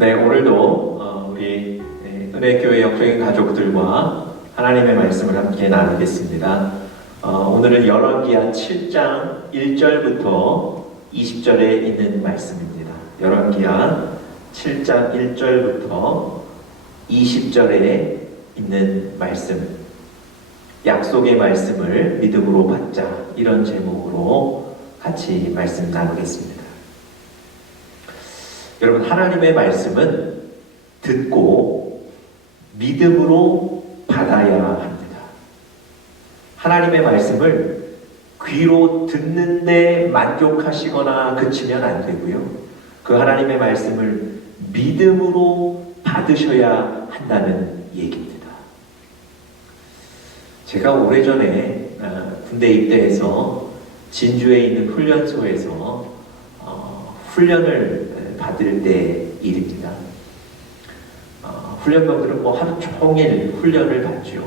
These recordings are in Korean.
네, 오늘도 우리 은혜교회 영적인 가족들과 하나님의 말씀을 함께 나누겠습니다. 오늘은 열왕기하 7장 1절부터 20절에 있는 말씀입니다. 열왕기하 7장 1절부터 20절에 있는 말씀, 약속의 말씀을 믿음으로 받자, 이런 제목으로 같이 말씀 나누겠습니다. 여러분, 하나님의 말씀은 듣고 믿음으로 받아야 합니다. 하나님의 말씀을 귀로 듣는데 만족하시거나 그치면 안 되고요. 그 하나님의 말씀을 믿음으로 받으셔야 한다는 얘기입니다. 제가 오래전에 군대 입대해서 진주에 있는 훈련소에서 훈련을 받을 때 일입니다. 훈련병들은 하루 종일 훈련을 받죠.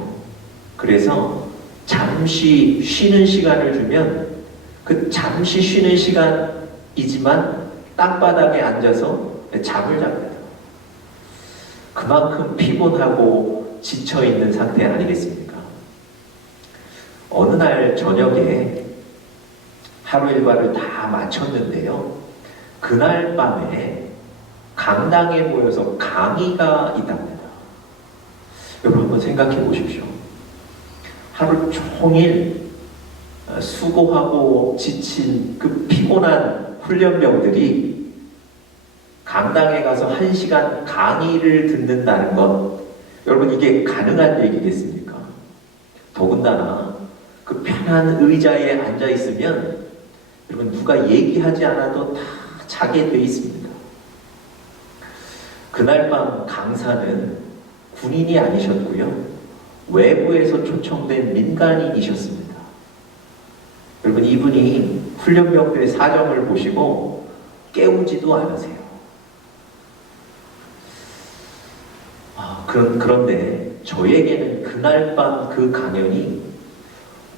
그래서 잠시 쉬는 시간을 주면 그 잠시 쉬는 시간이지만 땅바닥에 앉아서 잠을 잡니다. 그만큼 피곤하고 지쳐있는 상태 아니겠습니까? 어느 날 저녁에 하루 일과를 다 마쳤는데요. 그날 밤에 강당에 모여서 강의가 있답니다. 여러분 한번 생각해 보십시오. 하루 종일 수고하고 지친 그 피곤한 훈련병들이 강당에 가서 1시간 강의를 듣는다는 것, 여러분 이게 가능한 얘기겠습니까? 더군다나 그 편한 의자에 앉아 있으면 여러분 누가 얘기하지 않아도 다 자게 돼 있습니다. 그날 밤 강사는 군인이 아니셨고요. 외부에서 초청된 민간인이셨습니다. 여러분 이분이 훈련병들의 사정을 보시고 깨우지도 않으세요. 그런데 저에게는 그날 밤 그 강연이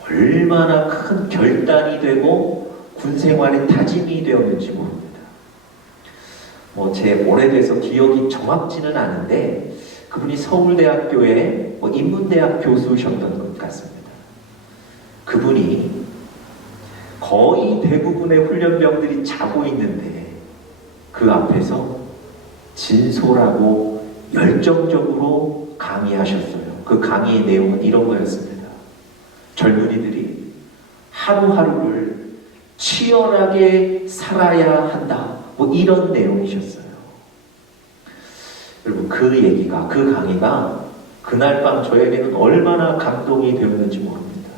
얼마나 큰 결단이 되고 군 생활의 다짐이 되었는지 모릅니다. 제 오래돼서 기억이 정확지는 않은데 그분이 서울대학교의 인문대학 교수셨던 것 같습니다. 그분이 거의 대부분의 훈련병들이 자고 있는데 그 앞에서 진솔하고 열정적으로 강의하셨어요. 그 강의의 내용은 이런 거였습니다. 젊은이들이 하루하루를 치열하게 살아야 한다. 이런 내용이셨어요. 여러분 그 얘기가, 그 강의가 그날 밤 저에게는 얼마나 감동이 되었는지 모릅니다.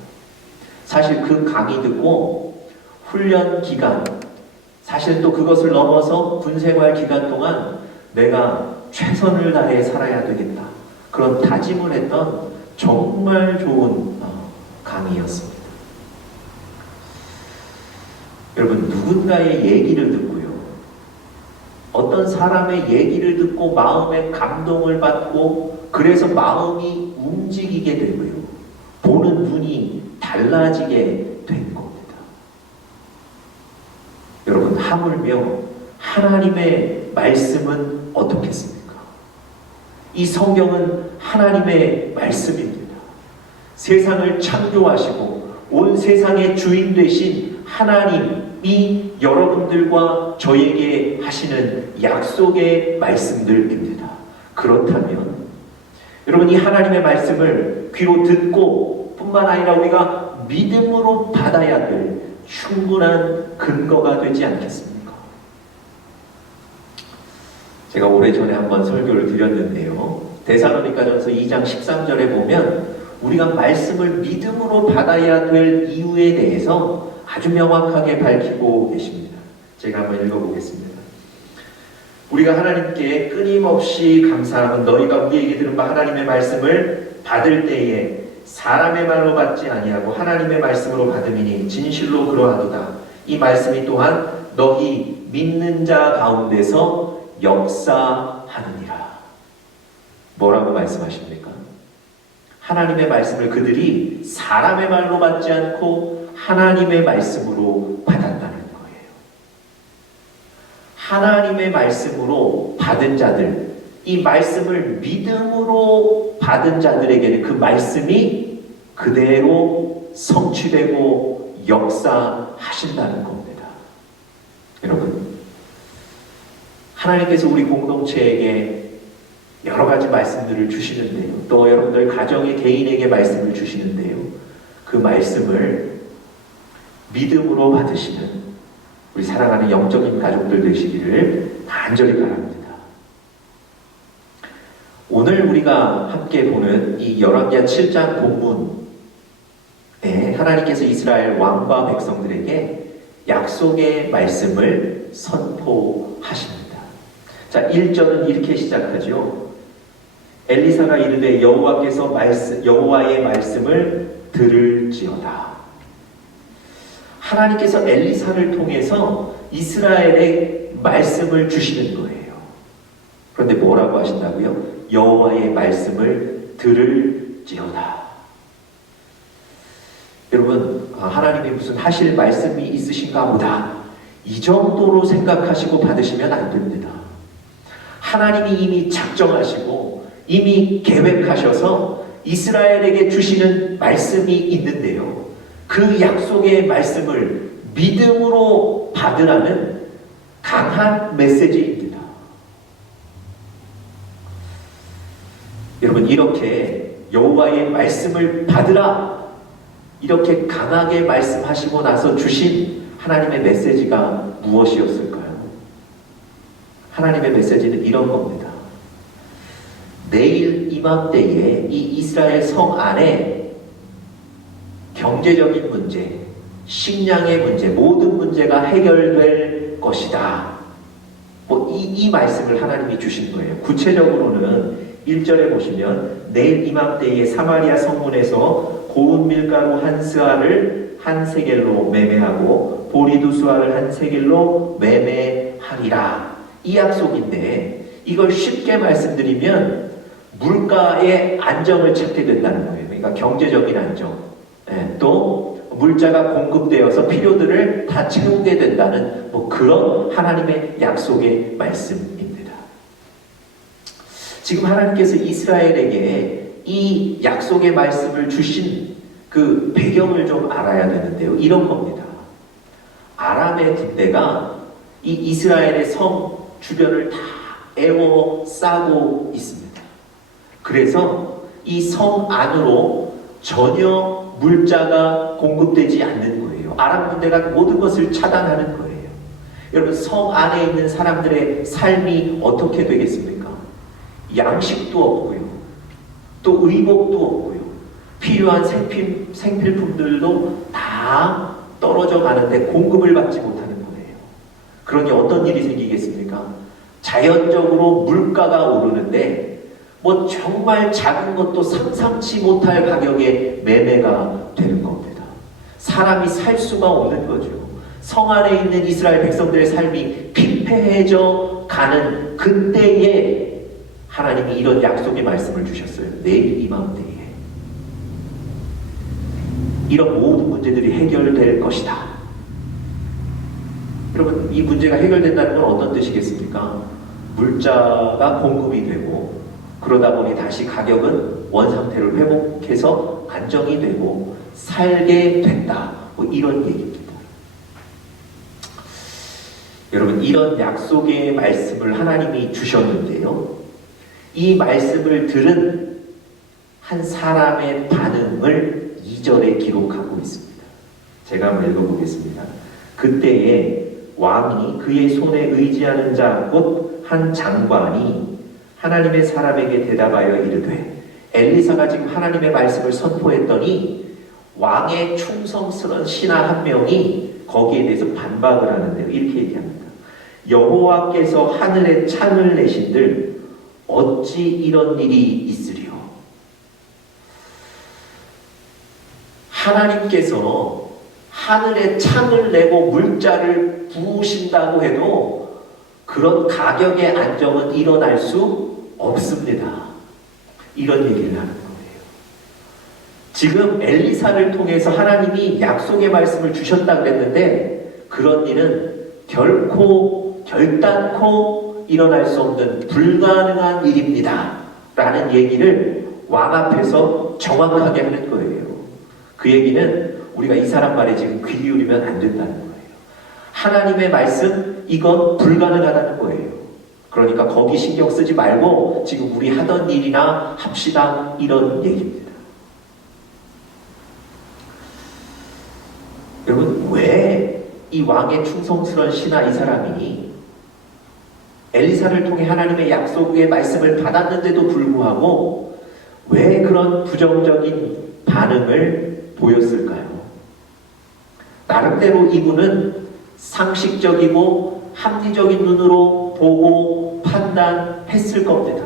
사실 그 강의 듣고 훈련 기간, 사실 또 그것을 넘어서 군생활 기간 동안 내가 최선을 다해 살아야 되겠다. 그런 다짐을 했던 정말 좋은 강의였습니다. 여러분 누군가의 얘기를 듣고요. 어떤 사람의 얘기를 듣고 마음에 감동을 받고 그래서 마음이 움직이게 되고요. 보는 눈이 달라지게 된 겁니다. 여러분 하물며 하나님의 말씀은 어떻겠습니까? 이 성경은 하나님의 말씀입니다. 세상을 창조하시고 온 세상의 주인 되신 하나님이 여러분들과 저에게 하시는 약속의 말씀들입니다. 그렇다면 여러분 이 하나님의 말씀을 귀로 듣고 뿐만 아니라 우리가 믿음으로 받아야 될 충분한 근거가 되지 않겠습니까? 제가 오래전에 한번 설교를 드렸는데요. 데살로니가전서 2장 13절에 보면 우리가 말씀을 믿음으로 받아야 될 이유에 대해서 아주 명확하게 밝히고 계십니다. 제가 한번 읽어보겠습니다. 우리가 하나님께 끊임없이 감사함은 너희가 우리에게 들은 바 하나님의 말씀을 받을 때에 사람의 말로 받지 아니하고 하나님의 말씀으로 받음이니 진실로 그러하도다. 이 말씀이 또한 너희 믿는 자 가운데서 역사하느니라. 뭐라고 말씀하십니까? 하나님의 말씀을 그들이 사람의 말로 받지 않고 하나님의 말씀으로 받았다는 거예요. 하나님의 말씀으로 받은 자들, 이 말씀을 믿음으로 받은 자들에게는 그 말씀이 그대로 성취되고 역사하신다는 겁니다. 여러분, 하나님께서 우리 공동체에게 여러 가지 말씀들을 주시는데요. 또 여러분들 가정의 개인에게 말씀을 주시는데요. 그 말씀을 믿음으로 받으시는 우리 사랑하는 영적인 가족들 되시기를 간절히 바랍니다. 오늘 우리가 함께 보는 이 열왕기하 7장 본문에 하나님께서 이스라엘 왕과 백성들에게 약속의 말씀을 선포하십니다. 자, 1절은 이렇게 시작하죠. 엘리사가 이르되 여호와의 말씀을 들을지어다. 하나님께서 엘리사를 통해서 이스라엘에 말씀을 주시는 거예요. 그런데 뭐라고 하신다고요? 여호와의 말씀을 들을지어다. 여러분, 하나님이 무슨 하실 말씀이 있으신가 보다, 이 정도로 생각하시고 받으시면 안 됩니다. 하나님이 이미 작정하시고 이미 계획하셔서 이스라엘에게 주시는 말씀이 있는데요, 그 약속의 말씀을 믿음으로 받으라는 강한 메시지입니다. 여러분, 이렇게 여호와의 말씀을 받으라, 이렇게 강하게 말씀하시고 나서 주신 하나님의 메시지가 무엇이었을까요? 하나님의 메시지는 이런 겁니다. 내일 이맘때에 이 이스라엘 성 안에 경제적인 문제, 식량의 문제, 모든 문제가 해결될 것이다. 이 말씀을 하나님이 주신 거예요. 구체적으로는 1절에 보시면 내일 이맘때에 사마리아 성문에서 고운 밀가루 한 스아를 한 세겔로 매매하고 보리두 수아를 한 세겔로 매매하리라. 이 약속인데, 이걸 쉽게 말씀드리면 물가의 안정을 찾게 된다는 거예요. 그러니까 경제적인 안정, 또 물자가 공급되어서 필요들을 다 채우게 된다는 그런 하나님의 약속의 말씀입니다. 지금 하나님께서 이스라엘에게 이 약속의 말씀을 주신 그 배경을 좀 알아야 되는데요. 이런 겁니다. 아람의 군대가 이 이스라엘의 성 주변을 다 에워싸고 있습니다. 그래서 이 성 안으로 전혀 물자가 공급되지 않는 거예요. 아람 군대가 모든 것을 차단하는 거예요. 여러분, 성 안에 있는 사람들의 삶이 어떻게 되겠습니까? 양식도 없고요, 또 의복도 없고요, 필요한 생필품들도 다 떨어져 가는데 공급을 받지 못하는 거예요. 그러니 어떤 일이 생기겠습니까? 자연적으로 물가가 오르는데 정말 작은 것도 상상치 못할 가격에 매매가 되는 겁니다. 사람이 살 수가 없는 거죠. 성 안에 있는 이스라엘 백성들의 삶이 피폐해져 가는 그때에 하나님이 이런 약속의 말씀을 주셨어요. 내일 이맘때에 이런 모든 문제들이 해결될 것이다. 여러분, 이 문제가 해결된다는 건 어떤 뜻이겠습니까? 물자가 공급이 되고, 그러다 보니 다시 가격은 원상태를 회복해서 안정이 되고 살게 된다. 이런 얘기입니다. 여러분, 이런 약속의 말씀을 하나님이 주셨는데요, 이 말씀을 들은 한 사람의 반응을 2절에 기록하고 있습니다. 제가 한번 읽어보겠습니다. 그때에 왕이 그의 손에 의지하는 자 곧 한 장관이 하나님의 사람에게 대답하여 이르되, 엘리사가 지금 하나님의 말씀을 선포했더니 왕의 충성스러운 신하 한 명이 거기에 대해서 반박을 하는데요, 이렇게 얘기합니다. 여호와께서 하늘에 창을 내신들 어찌 이런 일이 있으리요? 하나님께서 하늘에 창을 내고 물자를 부으신다고 해도 그런 가격의 안정은 일어날 수 없습니다. 이런 얘기를 하는 거예요. 지금 엘리사를 통해서 하나님이 약속의 말씀을 주셨다 그랬는데 그런 일은 결코 결단코 일어날 수 없는 불가능한 일입니다. 라는 얘기를 왕 앞에서 정확하게 하는 거예요. 그 얘기는 우리가 이 사람 말에 지금 귀 기울이면 안 된다는 거예요. 하나님의 말씀, 이건 불가능하다는 거예요. 그러니까 거기 신경 쓰지 말고 지금 우리 하던 일이나 합시다, 이런 얘기입니다. 여러분, 왜 이 왕의 충성스러운 신하 이 사람이 엘리사를 통해 하나님의 약속의 말씀을 받았는데도 불구하고 왜 그런 부정적인 반응을 보였을까요? 나름대로 이분은 상식적이고 합리적인 눈으로 보고 판단했을 겁니다.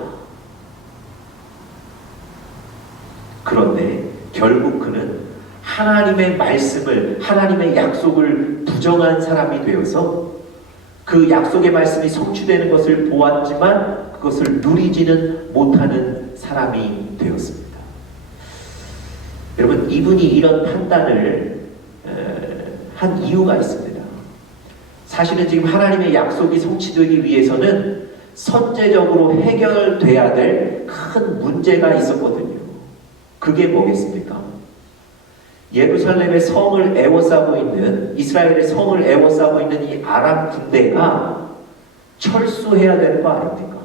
그런데 결국 그는 하나님의 말씀을, 하나님의 약속을 부정한 사람이 되어서 그 약속의 말씀이 성취되는 것을 보았지만 그것을 누리지는 못하는 사람이 되었습니다. 여러분, 이분이 이런 판단을 한 이유가 있습니다. 사실은 지금 하나님의 약속이 성취되기 위해서는 선제적으로 해결돼야 될 큰 문제가 있었거든요. 그게 뭐겠습니까? 예루살렘의 성을 에워싸고 있는, 이스라엘의 성을 에워싸고 있는 이 아람 군대가 철수해야 되는 거 아닙니까?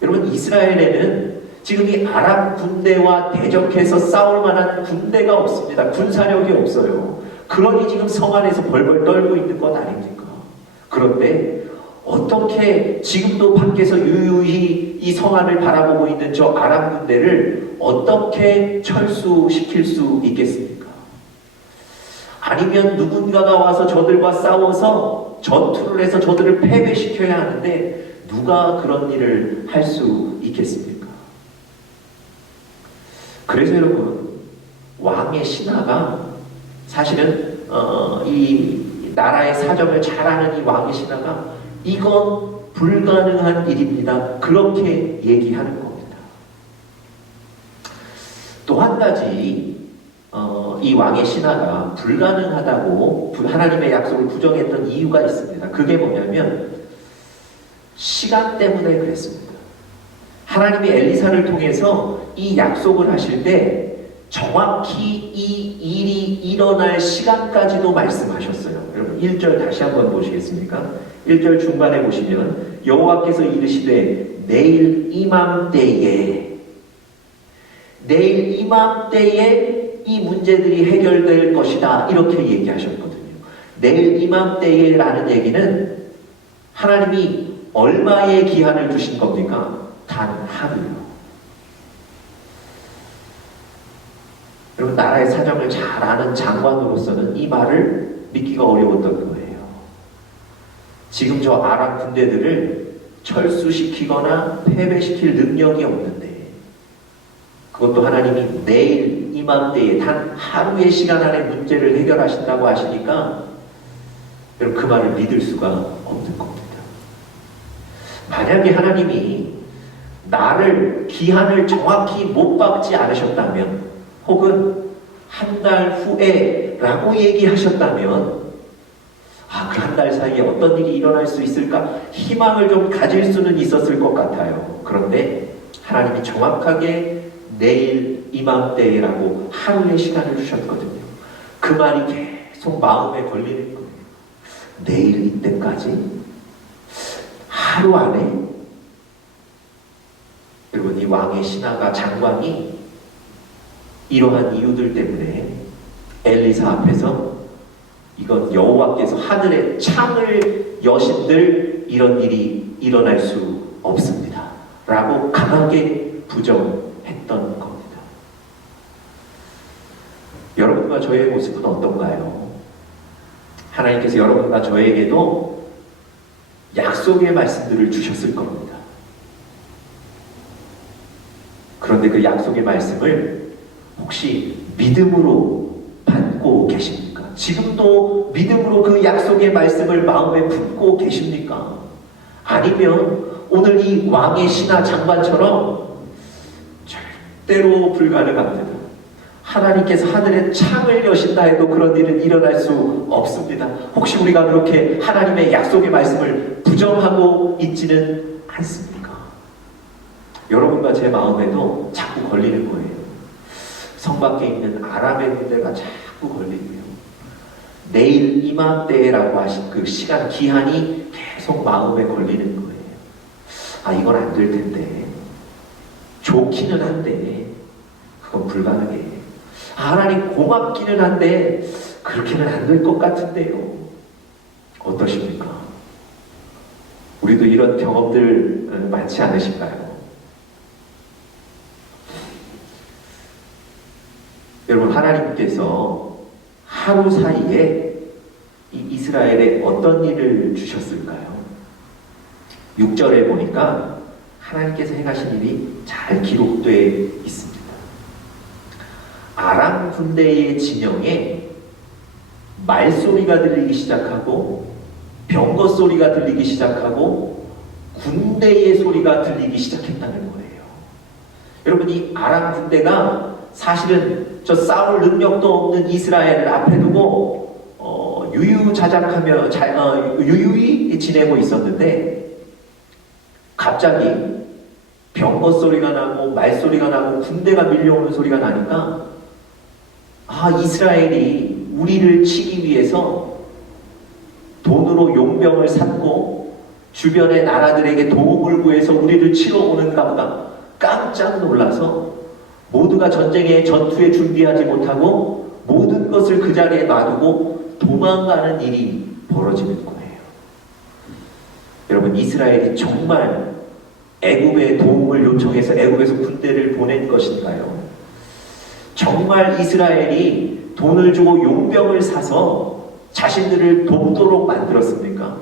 여러분, 이스라엘에는 지금 이 아람 군대와 대적해서 싸울 만한 군대가 없습니다. 군사력이 없어요. 그러니 지금 성 안에서 벌벌 떨고 있는 것 아닙니까? 그런데 어떻게 지금도 밖에서 유유히 이 성 안을 바라보고 있는 저 아람 군대를 어떻게 철수시킬 수 있겠습니까? 아니면 누군가가 와서 저들과 싸워서 전투를 해서 저들을 패배시켜야 하는데 누가 그런 일을 할 수 있겠습니까? 그래서 여러분, 왕의 신하가 사실은 이 나라의 사정을 잘 아는 이 왕의 신하가 이건 불가능한 일입니다. 그렇게 얘기하는 겁니다. 또 한 가지 이 왕의 신하가 불가능하다고 하나님의 약속을 부정했던 이유가 있습니다. 그게 뭐냐면 시간 때문에 그랬습니다. 하나님이 엘리사를 통해서 이 약속을 하실 때 정확히 이 일이 일어날 시간까지도 말씀하셨어요. 여러분 1절 다시 한번 보시겠습니까? 1절 중반에 보시면 여호와께서 이르시되 내일 이맘때에 이 문제들이 해결될 것이다, 이렇게 얘기하셨거든요. 내일 이맘때에 라는 얘기는 하나님이 얼마의 기한을 두신 겁니까? 단 하루요. 여러분, 나라의 사정을 잘 아는 장관으로서는 이 말을 믿기가 어려웠던 거예요. 지금 저 아람 군대들을 철수시키거나 패배시킬 능력이 없는데 그것도 하나님이 내일 이맘때에 단 하루의 시간 안에 문제를 해결하신다고 하시니까 여러분, 그 말을 믿을 수가 없는 겁니다. 만약에 하나님이 나를 기한을 정확히 못 박지 않으셨다면 혹은 한 달 후에 라고 얘기하셨다면 그 한 달 사이에 어떤 일이 일어날 수 있을까 희망을 좀 가질 수는 있었을 것 같아요. 그런데 하나님이 정확하게 내일 이맘때라고 하루의 시간을 주셨거든요. 그 말이 계속 마음에 걸리는 거예요. 내일 이때까지? 하루 안에? 여러분, 이 왕의 신하가, 장관이 이러한 이유들 때문에 엘리사 앞에서 이건 여호와께서 하늘의 창을 여신들 이런 일이 일어날 수 없습니다 라고 강하게 부정했던 겁니다. 여러분과 저의 모습은 어떤가요? 하나님께서 여러분과 저에게도 약속의 말씀들을 주셨을 겁니다. 그런데 그 약속의 말씀을 혹시 믿음으로 받고 계십니까? 지금도 믿음으로 그 약속의 말씀을 마음에 품고 계십니까? 아니면 오늘 이 왕의 신하 장관처럼 절대로 불가능합니다, 하나님께서 하늘에 창을 여신다 해도 그런 일은 일어날 수 없습니다. 혹시 우리가 그렇게 하나님의 약속의 말씀을 부정하고 있지는 않습니까? 여러분과 제 마음에도 자꾸 걸리는 거예요. 성 밖에 있는 아람의 군대가 자꾸 걸리고요. 내일 이맘때라고 하신 그 시간 기한이 계속 마음에 걸리는 거예요. 아, 이건 안 될 텐데. 좋기는 한데 그건 불가능해. 하나님 고맙기는 한데 그렇게는 안 될 것 같은데요. 어떠십니까? 우리도 이런 경험들 많지 않으신가요? 여러분, 하나님께서 하루 사이에 이 이스라엘에 어떤 일을 주셨을까요? 6절에 보니까 하나님께서 행하신 일이 잘 기록되어 있습니다. 아람 군대의 진영에 말소리가 들리기 시작하고 병거 소리가 들리기 시작하고 군대의 소리가 들리기 시작했다는 거예요. 여러분, 이 아람 군대가 사실은 저 싸울 능력도 없는 이스라엘을 앞에 두고 유유자적하며 유유히 지내고 있었는데 갑자기 병거 소리가 나고 말소리가 나고 군대가 밀려오는 소리가 나니까 이스라엘이 우리를 치기 위해서 돈으로 용병을 샀고 주변의 나라들에게 도움을 구해서 우리를 치러 오는가 보다 깜짝 놀라서 모두가 전쟁에 전투에 준비하지 못하고 모든 것을 그 자리에 놔두고 도망가는 일이 벌어지는 거예요. 여러분, 이스라엘이 정말 애굽의 도움을 요청해서 애굽에서 군대를 보낸 것인가요? 정말 이스라엘이 돈을 주고 용병을 사서 자신들을 돕도록 만들었습니까?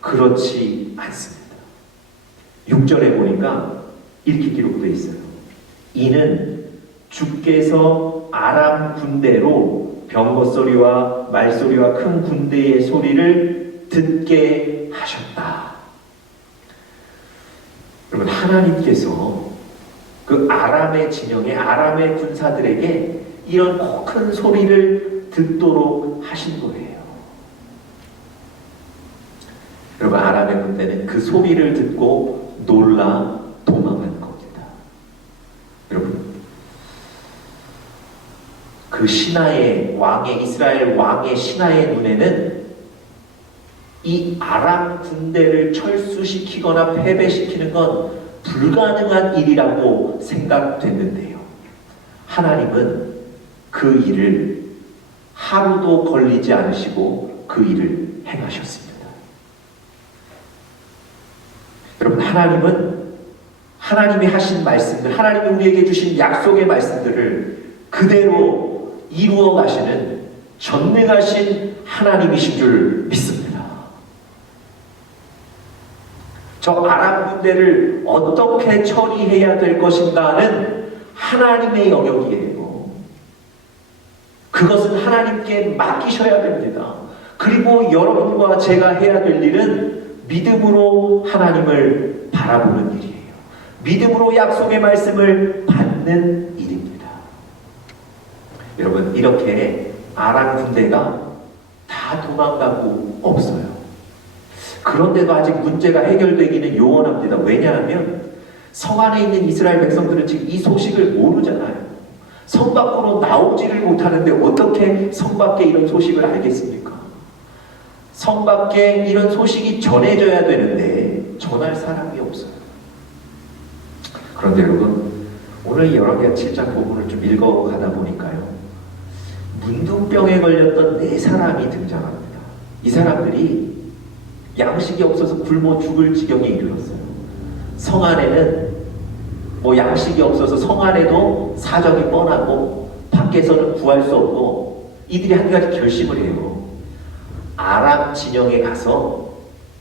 그렇지 않습니다. 6절에 보니까 이렇게 기록되어 있어요. 이는 주께서 아람 군대로 병거 소리와 말소리와 큰 군대의 소리를 듣게 하셨다. 여러분, 하나님께서 그 아람의 진영에 아람의 군사들에게 이런 큰 소리를 듣도록 하신 거예요. 여러분, 아람의 군대는 그 소리를 듣고 놀라 도망한 겁니다. 여러분, 그 신하의 왕의 이스라엘 왕의 신하의 눈에는 이 아람 군대를 철수시키거나 패배시키는 건 불가능한 일이라고 생각됐는데요. 하나님은 그 일을 하루도 걸리지 않으시고 그 일을 행하셨습니다. 여러분, 하나님은 하나님이 하신 말씀들, 하나님이 우리에게 주신 약속의 말씀들을 그대로 이루어 가시는 전능하신 하나님이신 줄 믿습니다. 저 아람 군대를 어떻게 처리해야 될 것인가는 하나님의 영역이에요. 그것은 하나님께 맡기셔야 됩니다. 그리고 여러분과 제가 해야 될 일은 믿음으로 하나님을 바라보는 일이에요. 믿음으로 약속의 말씀을 받는 일입니다. 여러분, 이렇게 아람 군대가 다 도망가고 없어요. 그런데도 아직 문제가 해결되기는 요원합니다. 왜냐하면 성 안에 있는 이스라엘 백성들은 지금 이 소식을 모르잖아요. 성 밖으로 나오지를 못하는데 어떻게 성 밖에 이런 소식을 알겠습니까? 성 밖에 이런 소식이 전해져야 되는데 전할 사람이 없어요. 그런데 여러분, 오늘 열왕기하 7장 부분을 좀 읽어가다 보니까요, 문둥병에 걸렸던 4사람이 등장합니다. 이 사람들이 양식이 없어서 굶어 죽을 지경에 이르렀어요. 성 안에는 양식이 없어서 성 안에도 사정이 뻔하고 밖에서는 구할 수 없고 이들이 한 가지 결심을 해요. 아람 진영에 가서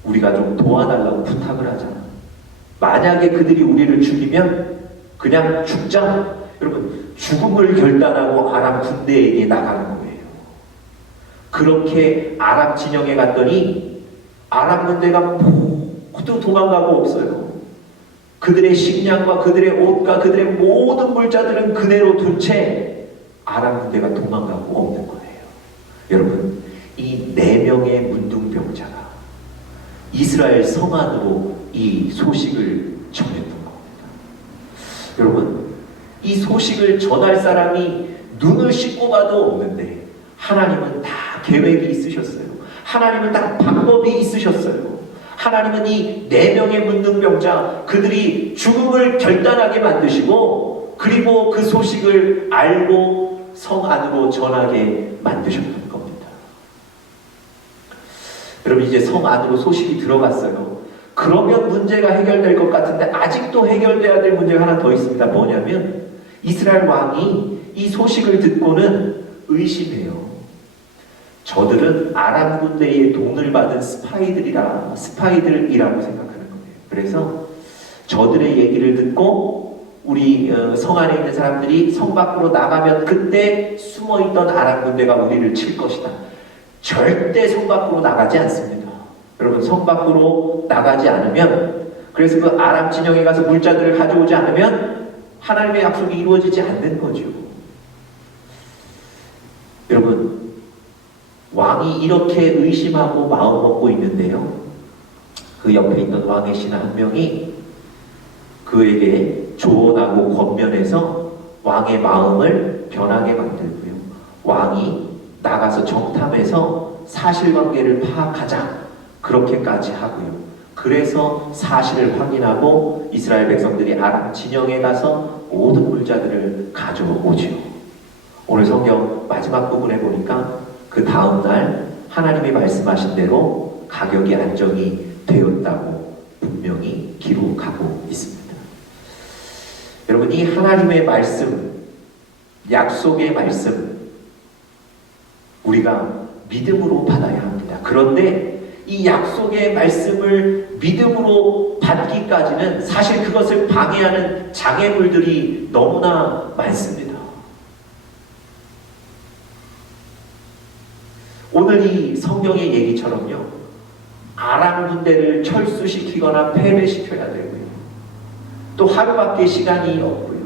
우리가 좀 도와달라고 부탁을 하자. 만약에 그들이 우리를 죽이면 그냥 죽자. 여러분, 죽음을 결단하고 아람 군대에게 나가는 거예요. 그렇게 아람 진영에 갔더니 아람 군대가 모두 도망가고 없어요. 그들의 식량과 그들의 옷과 그들의 모든 물자들은 그대로 둔 채 아람 군대가 도망가고 없는 거예요. 여러분, 이 4명의 문둥병자가 이스라엘 성 안으로 이 소식을 전했던 겁니다. 여러분, 이 소식을 전할 사람이 눈을 씻고 봐도 없는데 하나님은 다 계획이 있으셨어요. 하나님은 다 방법이 있으셨어요. 하나님은 이 4명의 문둥병자, 그들이 죽음을 결단하게 만드시고, 그리고 그 소식을 알고 성 안으로 전하게 만드셨던 겁니다. 여러분, 이제 성 안으로 소식이 들어갔어요. 그러면 문제가 해결될 것 같은데 아직도 해결돼야 될 문제가 하나 더 있습니다. 뭐냐면 이스라엘 왕이 이 소식을 듣고는 의심해요. 저들은 아람 군대의 돈을 받은 스파이들이라고 생각하는 거예요. 그래서 저들의 얘기를 듣고 우리 성 안에 있는 사람들이 성 밖으로 나가면 그때 숨어있던 아람 군대가 우리를 칠 것이다. 절대 성 밖으로 나가지 않습니다. 여러분, 성 밖으로 나가지 않으면, 그래서 그 아람 진영에 가서 물자들을 가져오지 않으면 하나님의 약속이 이루어지지 않는 거죠. 여러분, 왕이 이렇게 의심하고 마음 먹고 있는데요, 그 옆에 있던 왕의 신하 한 명이 그에게 조언하고 권면해서 왕의 마음을 변하게 만들고요, 왕이 나가서 정탐해서 사실관계를 파악하자, 그렇게까지 하고요. 그래서 사실을 확인하고 이스라엘 백성들이 아람 진영에 가서 모든 물자들을 가져오죠. 오늘 성경 마지막 부분에 보니까 그 다음날 하나님이 말씀하신 대로 가격이 안정이 되었다고 분명히 기록하고 있습니다. 여러분, 이 하나님의 말씀, 약속의 말씀, 우리가 믿음으로 받아야 합니다. 그런데 이 약속의 말씀을 믿음으로 받기까지는 사실 그것을 방해하는 장애물들이 너무나 많습니다. 오늘 이 성경의 얘기처럼요, 아람 군대를 철수시키거나 패배시켜야 되고요, 또 하루밖에 시간이 없고요,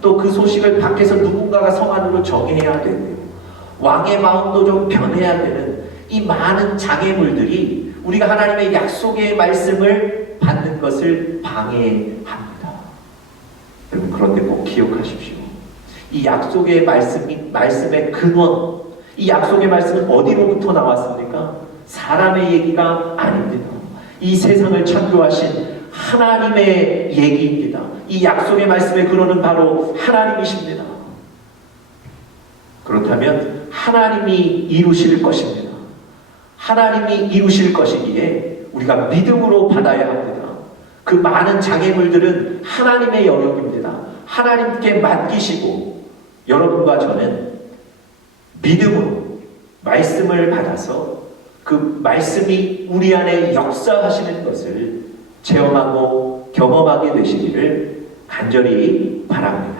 또 그 소식을 밖에서 누군가가 성 안으로 정해야 되고요, 왕의 마음도 좀 변해야 되는 이 많은 장애물들이 우리가 하나님의 약속의 말씀을 받는 것을 방해합니다. 여러분, 그런데 꼭 기억하십시오. 이 약속의 말씀의 근원, 이 약속의 말씀은 어디로부터 나왔습니까? 사람의 얘기가 아닙니다. 이 세상을 창조하신 하나님의 얘기입니다. 이 약속의 말씀의 근원은 바로 하나님이십니다. 그렇다면 하나님이 이루실 것입니다. 하나님이 이루실 것이기에 우리가 믿음으로 받아야 합니다. 그 많은 장애물들은 하나님의 영역입니다. 하나님께 맡기시고 여러분과 저는 믿음으로 말씀을 받아서 그 말씀이 우리 안에 역사하시는 것을 체험하고 경험하게 되시기를 간절히 바랍니다.